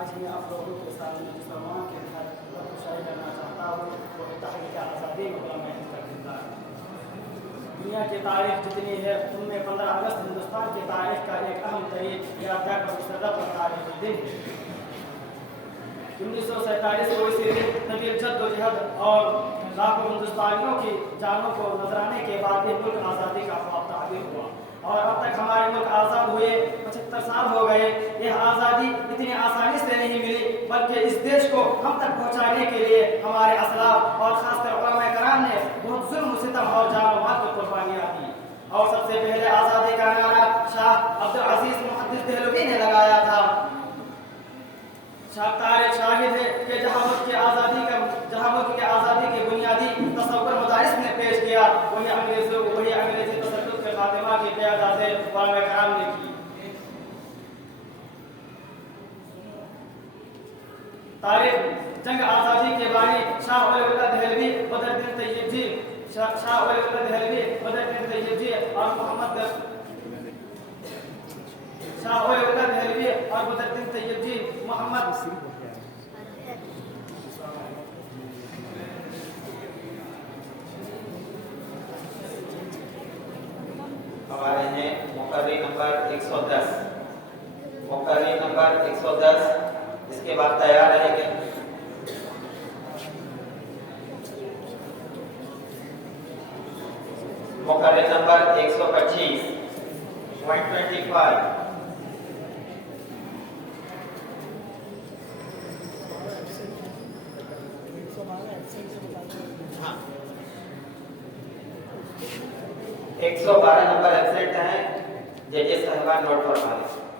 آج میں آپ لوگوں کے سامنے مسلمان کے گھر شائع کرنا چاہتا ہوں وہ تحریک آزادی علامہ کا کردار۔ دنیا کی تاریخ جتنی ہے ان میں 15 اگست ہندوستان کی تاریخ کا ایک اہم ترین یادگار پر مشرف تاریخی دن ہے۔ 1947 کو اسی دن طویل جدوجہد اور لاکھوں ہندوستانیوں کی جانوں کو نذرانے کے بعد یہ ملک آزادی کا خواب تعبیر ہوا، اور اب تک ہمارے ملک آزاد ہوئے 75 سال ہو گئے۔ یہ آزادی اتنی آسانی سے نہیں ملی، بلکہ اس دیش کو ہم تک پہنچانے کے لیے ہمارے اسلاف اور خاص کر علماء کرام نے بہت ظلم و ستم اور جان و مال کی قربانیاں دی۔ اور سب سے پہلے آزادی کا نعرہ شاہ عبدالعزیز محدث دہلوی نے لگایا تھا۔ تاریخ شاہد ہے کہ جہاں ملک کی آزادی کے بنیادی تصور مدارس نے پیش کیا، وہی انگریزی تسلط کے خاتمہ کی قیادت علماء کرام نے کی۔ تاریخ جنگ آزادی کے بانی شاہ ولی اللہ دہلوی بدر الدین طیب جی اور محمد شاہ ولی اللہ دہلوی اور بدر الدین طیب جی محمد ہمارے ہیں مقرری نمبر 110 مقرری نمبر 110 اس کے بعد تیار رہیں گے۔ مقرری نمبر 125 125 112 نمبر ایبسنٹ ہیں، ججز صاحبان نوٹ فرما لیں۔